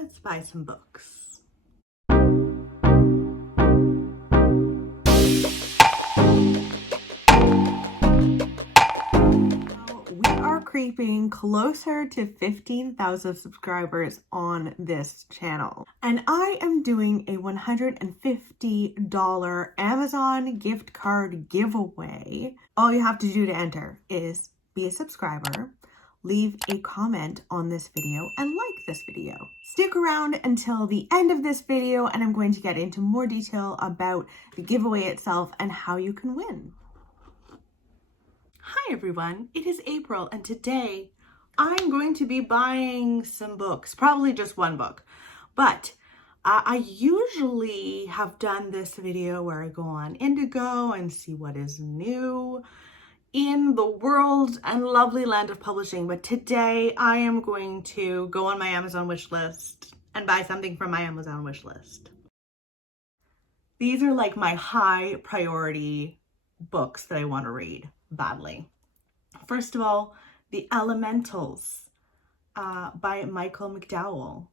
let's buy some books. We are creeping closer to 15,000 subscribers on this channel. And I am doing a $150 Amazon gift card giveaway. All you have to do to enter is be a subscriber, leave a comment on this video, and like this video. Stick around until the end of this video and I'm going to get into more detail about the giveaway itself and how you can win. Hi everyone, it is April and today I'm going to be buying some books, probably just one book, but I usually have done this video where I go on Indigo and see what is new in the world and lovely land of publishing, but today I am going to go on my Amazon wish list and buy something from my Amazon wish list. These are like my high priority books that I want to read badly. First of all, The Elementals by Michael McDowell.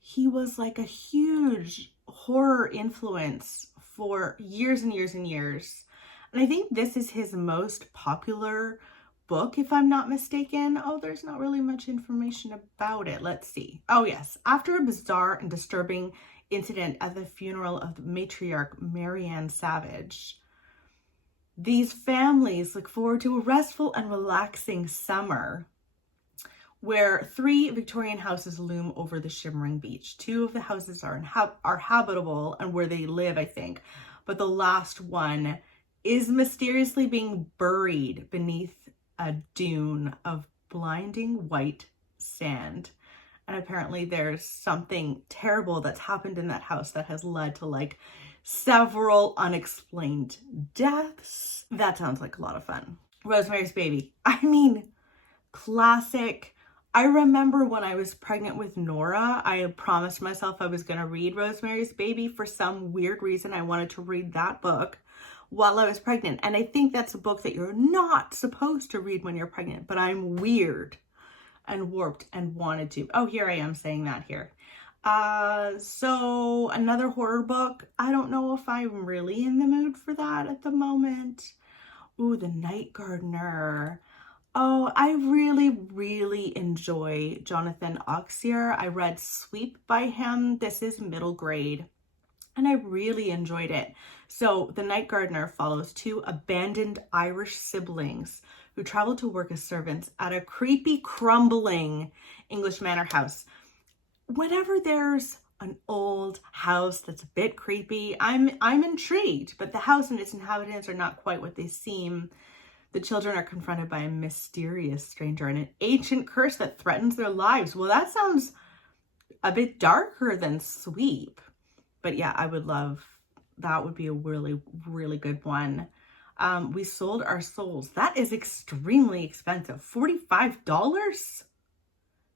He was like a huge horror influence for years and years and years. And I think this is his most popular book, if I'm not mistaken. Oh, there's not really much information about it. Let's see. Oh yes, after a bizarre and disturbing incident at the funeral of the matriarch Marianne Savage, these families look forward to a restful and relaxing summer where 3 Victorian houses loom over the shimmering beach. 2 of the houses are habitable and where they live, I think, but the last one is mysteriously being buried beneath a dune of blinding white sand. And apparently there's something terrible that's happened in that house that has led to like several unexplained deaths. That sounds like a lot of fun. Rosemary's Baby. I mean, classic. I remember when I was pregnant with Nora, I had promised myself I was going to read Rosemary's Baby. For some weird reason, I wanted to read that book while I was pregnant. And I think that's a book that you're not supposed to read when you're pregnant, but I'm weird and warped and wanted to. Oh, here I am saying that here. So another horror book. I don't know if I'm really in the mood for that at the moment. Ooh, The Night Gardener. Oh, I really enjoy Jonathan Auxier. I read Sweep by him. This is middle grade and I really enjoyed it. So The Night Gardener follows 2 abandoned Irish siblings who travel to work as servants at a creepy, crumbling English manor house. Whenever there's an old house that's a bit creepy, I'm intrigued, but the house and its inhabitants are not quite what they seem. The children are confronted by a mysterious stranger and an ancient curse that threatens their lives. Well, that sounds a bit darker than Sweep, but yeah, I would love, that would be a really good one. We Sold Our Souls. That is extremely expensive. $45?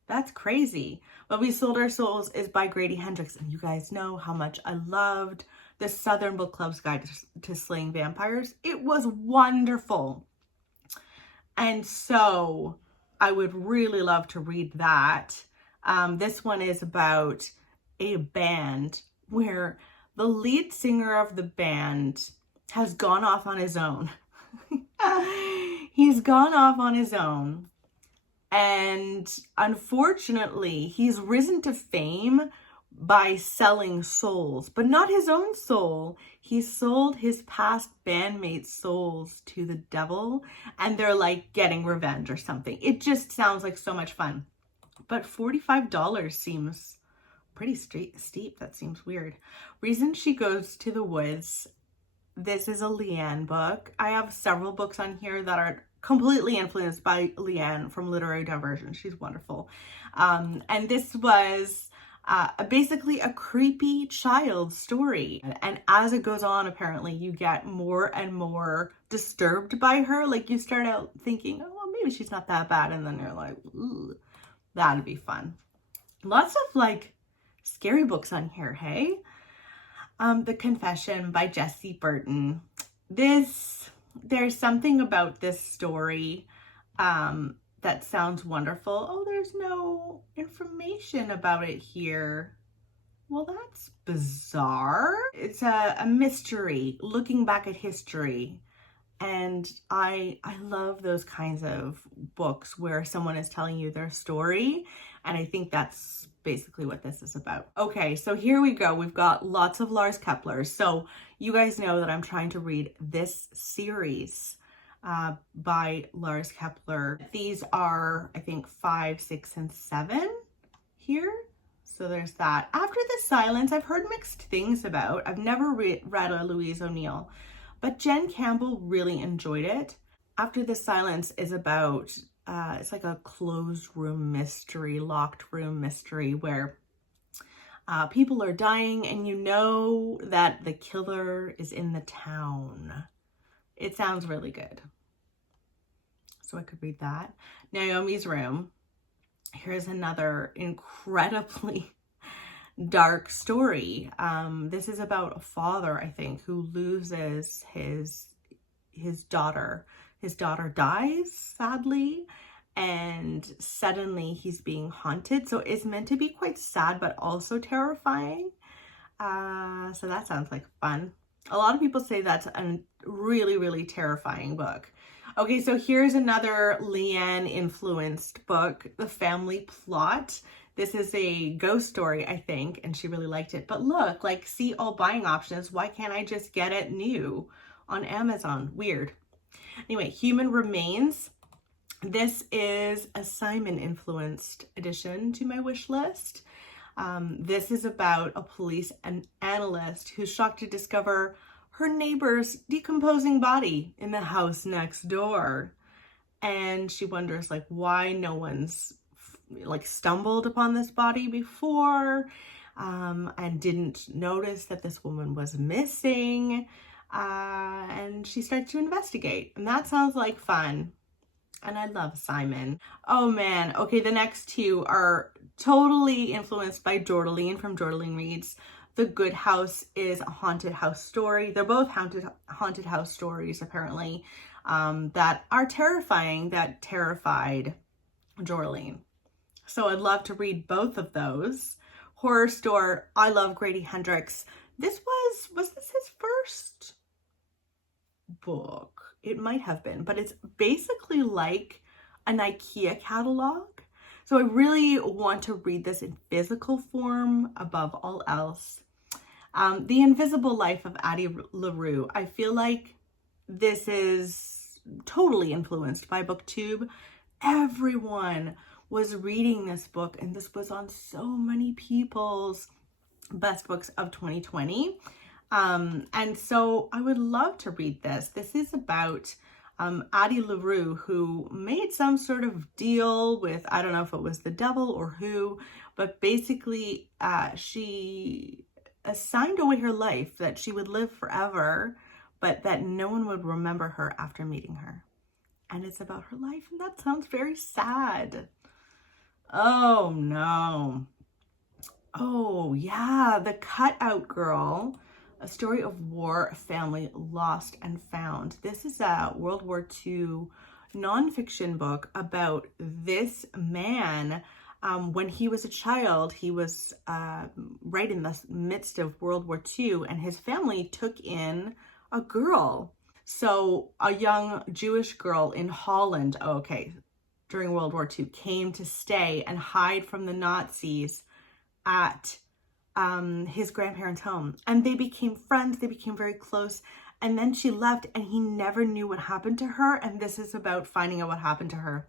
That's crazy. But We Sold Our Souls is by Grady Hendrix. And you guys know how much I loved the Southern Book Club's Guide to Slaying Vampires. It was wonderful. And so I would really love to read that. This one is about a band where the lead singer of the band has gone off on his own. He's gone off on his own. And unfortunately, he's risen to fame by selling souls, but not his own soul. He sold his past bandmates' souls to the devil, and they're like getting revenge or something. It just sounds like so much fun. But $45 seems pretty steep. That seems weird. Reason She Goes to the Woods. This is a Leanne book. I have several books on here that are completely influenced by Leanne from Literary Diversion. She's wonderful. And this was basically a creepy child story. And as it goes on, apparently you get more and more disturbed by her. Like you start out thinking, oh, well, maybe she's not that bad. And then you're like, ooh, that'd be fun. Lots of like scary books on here, hey? The Confession by Jessie Burton. There's something about this story that sounds wonderful. Oh, there's no information about it here. Well, that's bizarre. It's a mystery looking back at history. And I love those kinds of books where someone is telling you their story. And I think that's basically what this is about. Okay, so here we go. We've got lots of Lars Kepler. So you guys know that I'm trying to read this series by Lars Kepler. These are, I think, 5, 6, and 7 here. So there's that. After the Silence, I've heard mixed things about. I've never read a Louise O'Neill, but Jen Campbell really enjoyed it. After the Silence is about, it's like a closed room mystery, locked room mystery where people are dying and you know that the killer is in the town. It sounds really good. So I could read that. Naomi's Room. Here's another incredibly dark story. This is about a father, I think, who loses his daughter. His daughter dies, sadly, and suddenly he's being haunted. So it's meant to be quite sad, but also terrifying. So that sounds like fun. A lot of people say that's a really, really terrifying book. Okay, so here's another Leanne influenced book, The Family Plot. This is a ghost story, I think, and she really liked it. But look, like, see all buying options. Why can't I just get it new on Amazon? Weird. Anyway, Human Remains. This is a Simon influenced addition to my wish list. This is about a police analyst who's shocked to discover her neighbor's decomposing body in the house next door. And she wonders, like, why no one's like stumbled upon this body before, and didn't notice that this woman was missing. And she starts to investigate, and that sounds like fun. And I love Simon. Oh man. Okay, the next two are totally influenced by Jordaline from Jordaline Reads. The Good House is a haunted house story. They're both haunted house stories, apparently, that are terrifying, that terrified Jordaline. So I'd love to read both of those. Horror Store, I love Grady Hendrix. This was this his first book? It might have been, but it's basically like an IKEA catalog. So I really want to read this in physical form above all else. The Invisible Life of Addie LaRue. I feel like this is totally influenced by BookTube. Everyone was reading this book, and this was on so many people's best books of 2020. And so I would love to read this. This is about Addie LaRue, who made some sort of deal with, I don't know if it was the devil or who, but basically she assigned away her life, that she would live forever, but that no one would remember her after meeting her. And it's about her life, and that sounds very sad. Oh no. Oh yeah, The Cutout Girl, a story of war, family lost and found. This is a World War II nonfiction book about this man. When he was a child, he was right in the midst of World War II, and his family took in a girl. So a young Jewish girl in Holland, during World War II, came to stay and hide from the Nazis at his grandparents' home. And they became friends, they became very close. And then she left, and he never knew what happened to her. And this is about finding out what happened to her.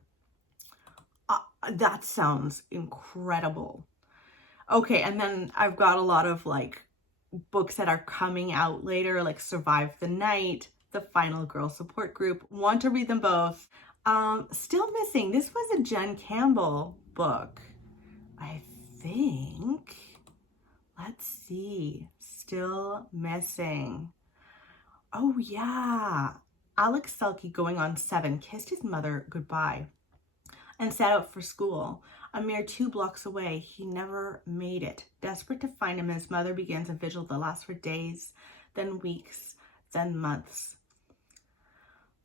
That sounds incredible. Okay, and then I've got a lot of like books that are coming out later, like Survive the Night, The Final Girl Support Group. Want to read them both. Still Missing. This was a Jen Campbell book, I think. Let's see. Still Missing. Oh yeah. Alex Selke, going on 7, kissed his mother goodbye and set out for school. A mere 2 blocks away, he never made it. Desperate to find him, his mother begins a vigil that lasts for days, then weeks, then months.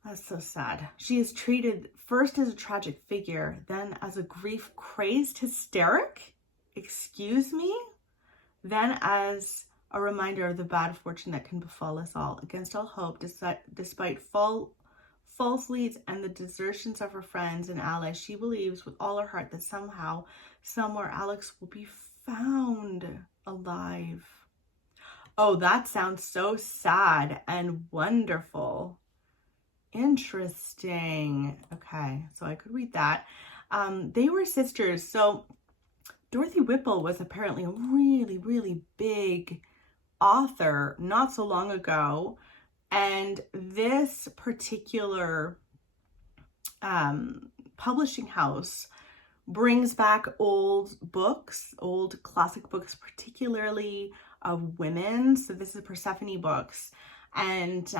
That's so sad. She is treated first as a tragic figure, then as a grief-crazed hysteric? Excuse me? Then as a reminder of the bad fortune that can befall us all. Against all hope, despite false leads and the desertions of her friends and allies, she believes with all her heart that somehow, somewhere, Alex will be found alive. Oh, that sounds so sad and wonderful. Interesting. Okay, so I could read that. They were sisters. So Dorothy Whipple was apparently a really, really big author not so long ago. And this particular publishing house brings back old books, old classic books, particularly of women. So this is Persephone books. And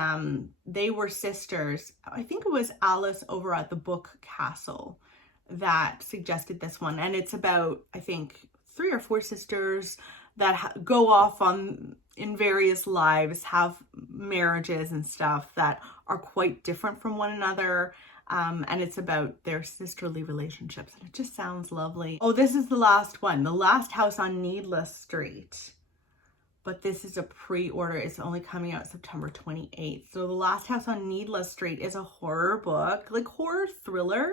they were sisters. I think it was Alice over at the Book Castle that suggested this one. And it's about, I think, 3 or 4 sisters that go off in various lives, have marriages and stuff that are quite different from one another. And it's about their sisterly relationships. And it just sounds lovely. Oh, this is the last one. The Last House on Needless Street. But this is a pre-order. It's only coming out September 28th. So The Last House on Needless Street is a horror book, like horror thriller.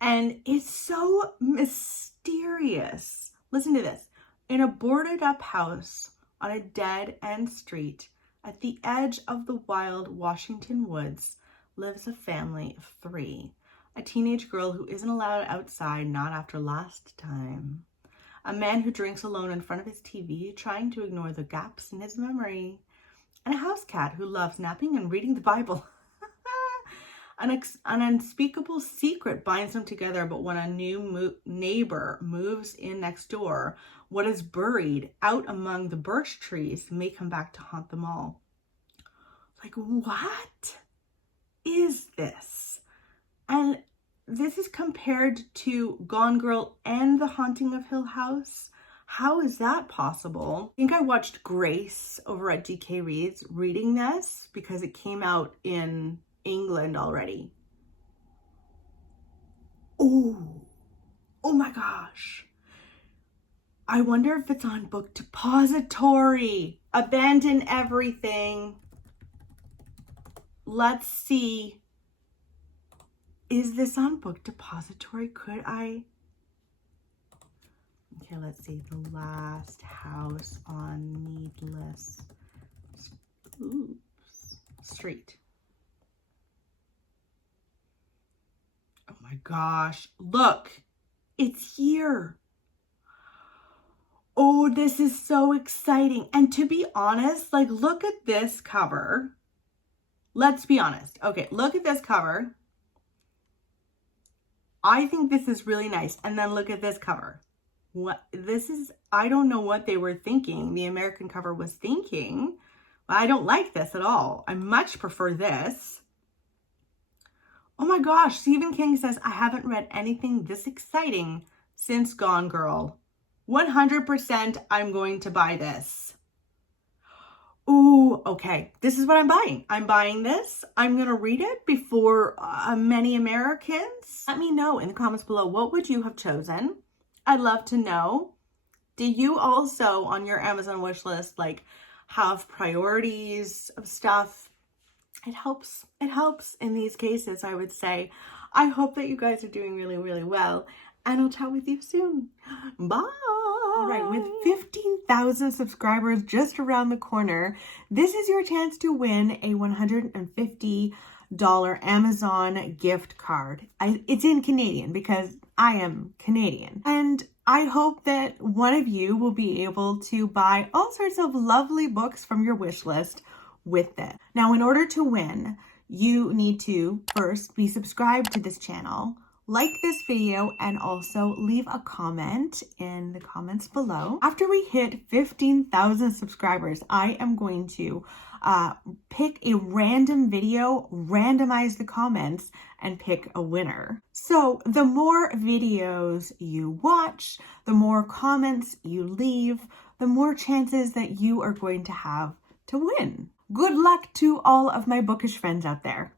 And it's so mysterious. Listen to this. In a boarded up house on a dead-end street at the edge of the wild Washington woods lives a family of 3. A teenage girl who isn't allowed outside, not after last time. A man who drinks alone in front of his TV, trying to ignore the gaps in his memory. And a house cat who loves napping and reading the Bible. An unspeakable secret binds them together, but when a new neighbor moves in next door, what is buried out among the birch trees may come back to haunt them all. Like, what is this? And this is compared to Gone Girl and The Haunting of Hill House. How is that possible? I think I watched Grace over at DK Reads reading this because it came out in England already. Oh my gosh. I wonder if it's on Book Depository. Abandon everything. Let's see. Is this on Book Depository? Could I? Okay, let's see. The Last House on Needless Street. Oh my gosh. Look, it's here. Oh, this is so exciting. And to be honest, like, look at this cover. Let's be honest. Okay, look at this cover. I think this is really nice. And then look at this cover. What this is, I don't know what they were thinking. The American cover was thinking. I don't like this at all. I much prefer this. Oh my gosh, Stephen King says, I haven't read anything this exciting since Gone Girl. 100% I'm going to buy this. Ooh, okay. This is what I'm buying. I'm buying this. I'm going to read it before many Americans. Let me know in the comments below, what would you have chosen? I'd love to know. Do you also on your Amazon wish list like have priorities of stuff? It helps in these cases, I would say. I hope that you guys are doing really, really well. And I'll chat with you soon. Bye. All right, with 15,000 subscribers just around the corner, this is your chance to win a $150 Amazon gift card. It's in Canadian because I am Canadian. And I hope that one of you will be able to buy all sorts of lovely books from your wish list with it. Now, in order to win, you need to first be subscribed to this channel, like this video, and also leave a comment in the comments below. After we hit 15,000 subscribers, I am going to pick a random video, randomize the comments, and pick a winner. So the more videos you watch, the more comments you leave, the more chances that you are going to have to win. Good luck to all of my bookish friends out there.